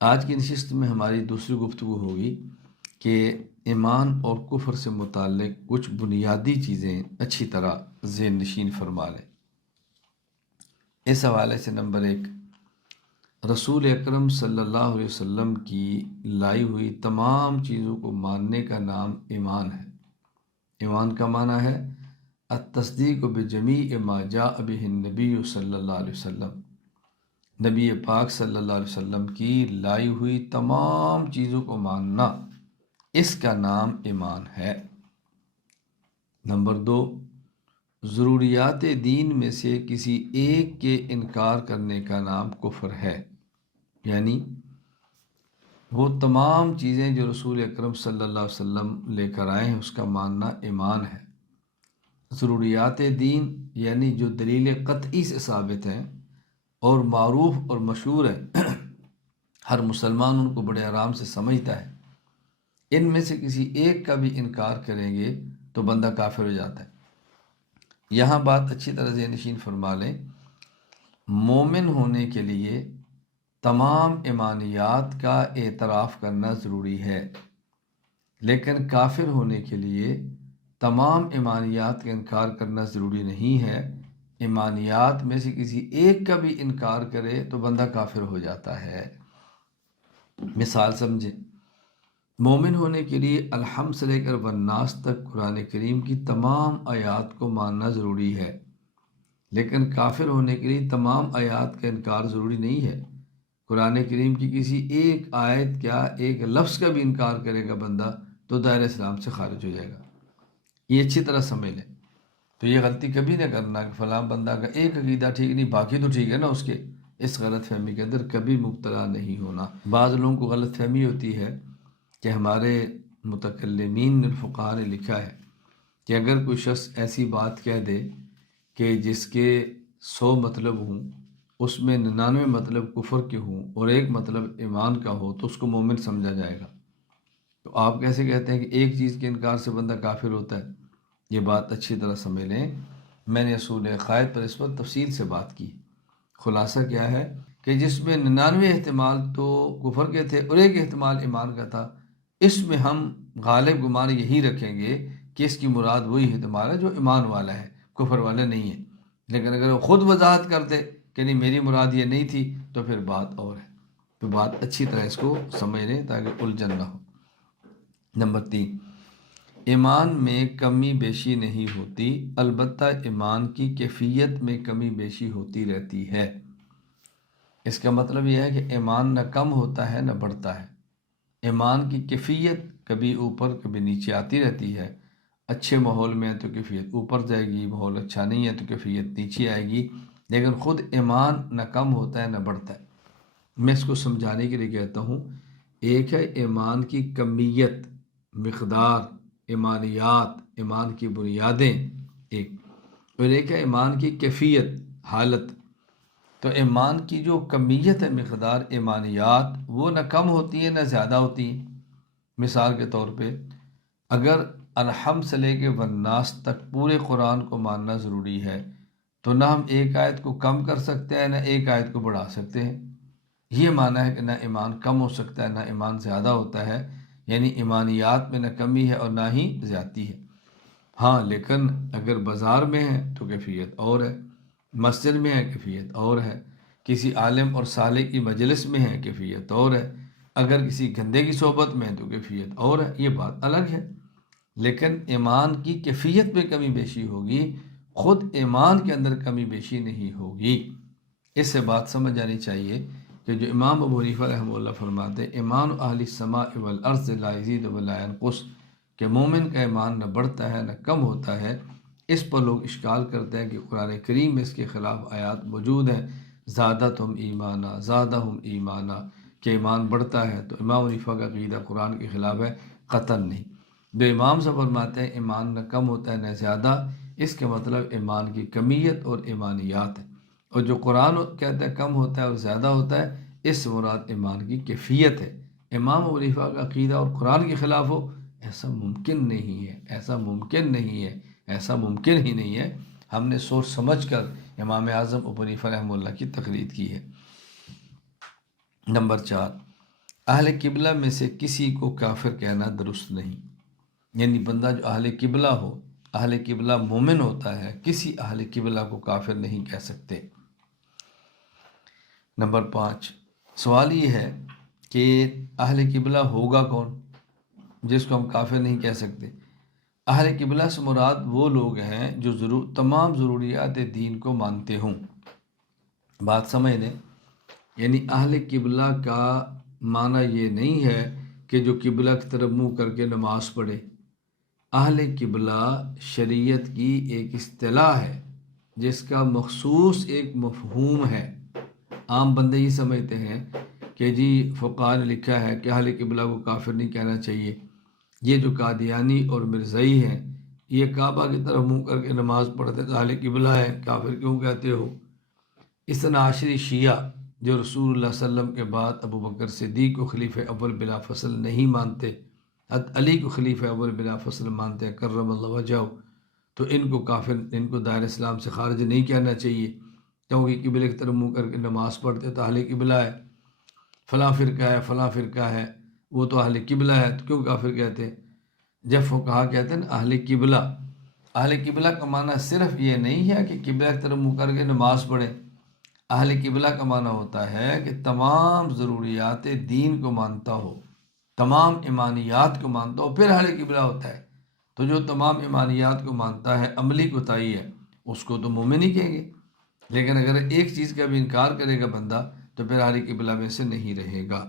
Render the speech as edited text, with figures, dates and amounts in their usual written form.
آج کی نشست میں ہماری دوسری گفتگو ہوگی کہ ایمان اور کفر سے متعلق کچھ بنیادی چیزیں اچھی طرح ذہن نشین فرما لیں۔ اس حوالے سے نمبر 1، رسول اکرم صلی اللہ علیہ وسلم کی لائی ہوئی تمام چیزوں کو ماننے کا نام ایمان ہے۔ ایمان کا معنی ہے التصدیق بجمیع ما جاء بہ النبی صلی اللہ علیہ وسلم، نبی پاک صلی اللہ علیہ وسلم کی لائی ہوئی تمام چیزوں کو ماننا، اس کا نام ایمان ہے۔ نمبر 2، ضروریات دین میں سے کسی ایک کے انکار کرنے کا نام کفر ہے، یعنی وہ تمام چیزیں جو رسول اکرم صلی اللہ علیہ وسلم لے کر آئے ہیں اس کا ماننا ایمان ہے۔ ضروریات دین یعنی جو دلیل قطعی سے ثابت ہیں اور معروف اور مشہور ہے، ہر مسلمان ان کو بڑے آرام سے سمجھتا ہے، ان میں سے کسی ایک کا بھی انکار کریں گے تو بندہ کافر ہو جاتا ہے۔ یہاں بات اچھی طرح ذہن نشین فرما لیں، مومن ہونے کے لیے تمام ایمانیات کا اعتراف کرنا ضروری ہے، لیکن کافر ہونے کے لیے تمام ایمانیات کا انکار کرنا ضروری نہیں ہے۔ ایمانیات میں سے کسی ایک کا بھی انکار کرے تو بندہ کافر ہو جاتا ہے۔ مثال سمجھیں، مومن ہونے کے لیے الحمد سے لے کر والناس تک قرآن کریم کی تمام آیات کو ماننا ضروری ہے، لیکن کافر ہونے کے لیے تمام آیات کا انکار ضروری نہیں ہے۔ قرآن کریم کی کسی ایک آیت کیا ایک لفظ کا بھی انکار کرے گا بندہ تو دائرہ اسلام سے خارج ہو جائے گا۔ یہ اچھی طرح سمجھ لیں۔ تو یہ غلطی کبھی نہ کرنا کہ فلاں بندہ کا ایک عقیدہ ٹھیک نہیں باقی تو ٹھیک ہے نا، اس کے اس غلط فہمی کے اندر کبھی مبتلا نہیں ہونا۔ بعض لوگوں کو غلط فہمی ہوتی ہے کہ ہمارے متکلمین الفقہاء نے لکھا ہے کہ اگر کوئی شخص ایسی بات کہہ دے کہ جس کے 100 مطلب ہوں، اس میں 99 مطلب کفر کے ہوں اور ایک مطلب ایمان کا ہو تو اس کو مومن سمجھا جائے گا۔ تو آپ کیسے کہتے ہیں کہ ایک چیز کے انکار سے بندہ کافر ہوتا ہے؟ یہ بات اچھی طرح سمجھ لیں، میں نے اصول عقائد پر اس پر تفصیل سے بات کی۔ خلاصہ کیا ہے کہ جس میں 99 احتمال تو کفر کے تھے اور ایک احتمال ایمان کا تھا، اس میں ہم غالب گمان یہی رکھیں گے کہ اس کی مراد وہی احتمال ہے جو ایمان والا ہے، کفر والا نہیں ہے۔ لیکن اگر وہ خود وضاحت کرتے کہ نہیں میری مراد یہ نہیں تھی تو پھر بات اور ہے۔ تو بات اچھی طرح اس کو سمجھ لیں تاکہ الجھن نہ ہو۔ نمبر 3، ایمان میں کمی بیشی نہیں ہوتی، البتہ ایمان کی کیفیت میں کمی بیشی ہوتی رہتی ہے۔ اس کا مطلب یہ ہے کہ ایمان نہ کم ہوتا ہے نہ بڑھتا ہے، ایمان کی کیفیت کبھی اوپر کبھی نیچے آتی رہتی ہے۔ اچھے ماحول میں ہے تو کیفیت اوپر جائے گی، ماحول اچھا نہیں ہے تو کیفیت نیچے آئے گی، لیکن خود ایمان نہ کم ہوتا ہے نہ بڑھتا ہے۔ میں اس کو سمجھانے کے لیے کہتا ہوں، ایک ہے ایمان کی کمیت، مقدار، ایمانیات، ایمان کی بنیادیں ایک، اور ایک ہے ایمان کی کیفیت، حالت۔ تو ایمان کی جو کمیت ہے، مقدار، ایمانیات، وہ نہ کم ہوتی ہیں نہ زیادہ ہوتی ہیں۔ مثال کے طور پہ اگر الحمد سے لے کے والناس تک پورے قرآن کو ماننا ضروری ہے تو نہ ہم ایک آیت کو کم کر سکتے ہیں نہ ایک آیت کو بڑھا سکتے ہیں۔ یہ معنی ہے کہ نہ ایمان کم ہو سکتا ہے نہ ایمان زیادہ ہوتا ہے، یعنی ایمانیات میں نہ کمی ہے اور نہ ہی زیادتی ہے۔ ہاں لیکن اگر بازار میں ہے تو کیفیت اور ہے، مسجد میں ہے کیفیت اور ہے، کسی عالم اور صالح کی مجلس میں ہے کیفیت اور ہے، اگر کسی گندے کی صحبت میں ہے تو کیفیت اور ہے، یہ بات الگ ہے۔ لیکن ایمان کی کیفیت میں کمی بیشی ہوگی، خود ایمان کے اندر کمی بیشی نہیں ہوگی۔ اس سے بات سمجھ جانی چاہیے کہ جو امام ابو حنیفہ رحمہ اللہ فرماتے ہیں ایمان اہل السماء والارض لا یزید ولا ینقص، کہ مومن کا ایمان نہ بڑھتا ہے نہ کم ہوتا ہے، اس پر لوگ اشکال کرتے ہیں کہ قرآن کریم میں اس کے خلاف آیات موجود ہیں، زادتہم ایمانا، زادہم ایمانا، کہ ایمان بڑھتا ہے۔ تو امام حنیفہ کا عقیدہ قرآن کے خلاف ہے؟ قطعاً نہیں۔ جو امام سے فرماتے ہیں ایمان نہ کم ہوتا ہے نہ زیادہ، اس کے مطلب ایمان کی کمیت اور ایمانیات ہے، اور جو قرآن کہتا ہے کم ہوتا ہے اور زیادہ ہوتا ہے، اس سے مراد ایمان کی کیفیت ہے۔ امام ابو حنیفہ کا عقیدہ اور قرآن کے خلاف ہو، ایسا ممکن نہیں ہے، ایسا ممکن نہیں ہے، ایسا ممکن ہی نہیں ہے۔ ہم نے سوچ سمجھ کر امام اعظم ابو حنیفہ رحمہ اللہ کی تقلید کی ہے۔ نمبر 4، اہل قبلہ میں سے کسی کو کافر کہنا درست نہیں، یعنی بندہ جو اہل قبلہ ہو، اہل قبلہ مومن ہوتا ہے، کسی اہل قبلہ کو کافر نہیں کہہ سکتے۔ نمبر 5، سوال یہ ہے کہ اہل قبلہ ہوگا کون جس کو ہم کافر نہیں کہہ سکتے؟ اہل قبلہ سے مراد وہ لوگ ہیں جو تمام ضروریات دین کو مانتے ہوں۔ بات سمجھ لیں، یعنی اہل قبلہ کا معنی یہ نہیں ہے کہ جو قبلہ کی طرف منہ کر کے نماز پڑھے۔ اہل قبلہ شریعت کی ایک اصطلاح ہے جس کا مخصوص ایک مفہوم ہے۔ عام بندے یہ سمجھتے ہیں کہ جی فقہاء نے لکھا ہے کہ اہل قبلہ کو کافر نہیں کہنا چاہیے، یہ جو قادیانی اور مرزائی ہیں یہ کعبہ کی طرف منہ کر کے نماز پڑھتے تو اہل قبلہ ہے، کافر کیوں کہتے ہو؟ اثنا عشری شیعہ جو رسول اللہ صلی اللہ علیہ وسلم کے بعد ابو بکر صدیق کو خلیفہ اول بلا فصل نہیں مانتے، حضرت علی کو خلیفہ اول بلا فصل مانتے ہیں کرم اللہ وجہہ، تو ان کو کافر، ان کو دائرہ اسلام سے خارج نہیں کہنا چاہیے، کیونکہ قبلے کی طرف منہ کر کے نماز پڑھتے تو اہل قبلہ ہے۔ فلاں فرقہ ہے، فلاں فرقہ ہے، وہ تو اہل قبلہ ہے، تو کیوں کافر کہتے ہیں؟ جب فقہا کہتے ہیں نا اہل قبلہ، اہل قبلہ کا معنی صرف یہ نہیں ہے کہ قبلہ کی طرف منہ کر کے نماز پڑھیں۔ اہل قبلہ کا معنی ہوتا ہے کہ تمام ضروریات دین کو مانتا ہو، تمام ایمانیات کو مانتا ہو، پھر اہل قبلہ ہوتا ہے۔ تو جو تمام ایمانیات کو مانتا ہے، عملی کوتاہی ہے، اس کو تو مومن ہی کہیں گے، لیکن اگر ایک چیز کا بھی انکار کرے گا بندہ تو پھر اہل قبلہ میں سے نہیں رہے گا۔